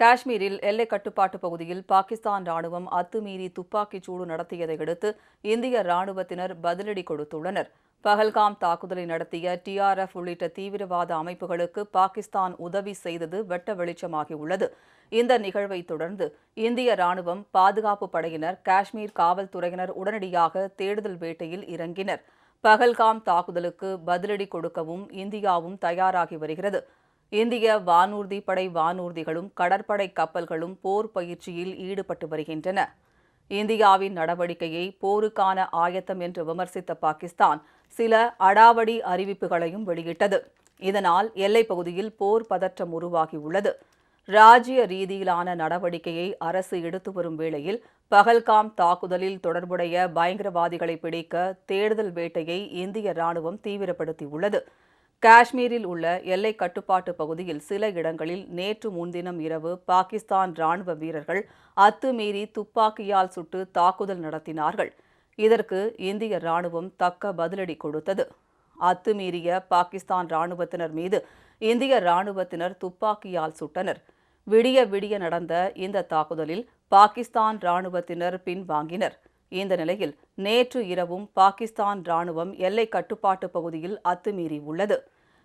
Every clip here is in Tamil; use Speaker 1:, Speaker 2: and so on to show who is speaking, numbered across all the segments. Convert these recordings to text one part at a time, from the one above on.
Speaker 1: காஷ்மீரில் எல்லை கட்டுப்பாட்டு பகுதியில் பாகிஸ்தான் ராணுவம் அத்துமீறி துப்பாக்கிச் சூடு நடத்தியதை அடுத்து இந்திய ராணுவத்தினர் பதிலடி கொடுத்துள்ளனர். பஹல்காம் தாக்குதலை நடத்திய டிஆர்எஃப் உள்ளிட்ட தீவிரவாத அமைப்புகளுக்கு பாகிஸ்தான் உதவி செய்தது வெட்ட வெளிச்சமாகியுள்ளது. இந்த நிகழ்வை தொடர்ந்து இந்திய ராணுவம் பாதுகாப்பு படையினர் காஷ்மீர் காவல்துறையினர் உடனடியாக தேடுதல் வேட்டையில் இறங்கினர். பஹல்காம் தாக்குதலுக்கு பதிலடி கொடுக்கவும் இந்தியாவும் தயாராகி வருகிறது. இந்திய வானூர்தி படை வானூர்திகளும் கடற்படை கப்பல்களும் போர் பயிற்சியில் ஈடுபட்டு வருகின்றன. இந்தியாவின் நடவடிக்கையை போருக்கான ஆயத்தம் என்று விமர்சித்த பாகிஸ்தான் சில அடாவடி அறிவிப்புகளையும் வெளியிட்டது. இதனால் எல்லைப் பகுதியில் போர் பதற்றம் உருவாகியுள்ளது. ராஜ்ய ரீதியிலான நடவடிக்கையை அரசு எடுத்து வரும் வேளையில் பகல்காம் தாக்குதலில் தொடர்புடைய பயங்கரவாதிகளை பிடிக்க தேடுதல் வேட்டையை இந்திய ராணுவம் தீவிரப்படுத்தியுள்ளது. காஷ்மீரில் உள்ள எல்லை கட்டுப்பாட்டு பகுதியில் சில இடங்களில் நேற்று முன்தினம் இரவு பாகிஸ்தான் ராணுவ வீரர்கள் அத்துமீறி துப்பாக்கியால் சுட்டு தாக்குதல் நடத்தினார்கள். இதற்கு இந்திய ராணுவம் தக்க பதிலடி கொடுத்தது. அத்துமீறிய பாகிஸ்தான் ராணுவத்தினர் மீது இந்திய ராணுவத்தினர் துப்பாக்கியால் சுட்டனர். விடிய விடிய நடந்த இந்த தாக்குதலில் பாகிஸ்தான் ராணுவத்தினர் பின்வாங்கினர். இந்த நிலையில் நேற்று இரவும் பாகிஸ்தான் ராணுவம் எல்லை கட்டுப்பாட்டு பகுதியில் அத்துமீறி உள்ளது.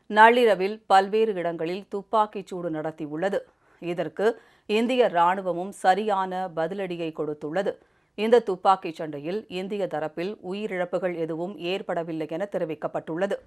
Speaker 1: நள்ளிரவில் பல்வேறு இடங்களில் துப்பாக்கிச் சூடு நடத்தியுள்ளது இதற்கு இந்திய ராணுவமும் சரியான பதிலடியை கொடுத்துள்ளது. இந்த துப்பாக்கிச் சண்டையில் இந்திய தரப்பில் உயிரிழப்புகள் எதுவும் ஏற்படவில்லை என தெரிவிக்கப்பட்டுள்ளது.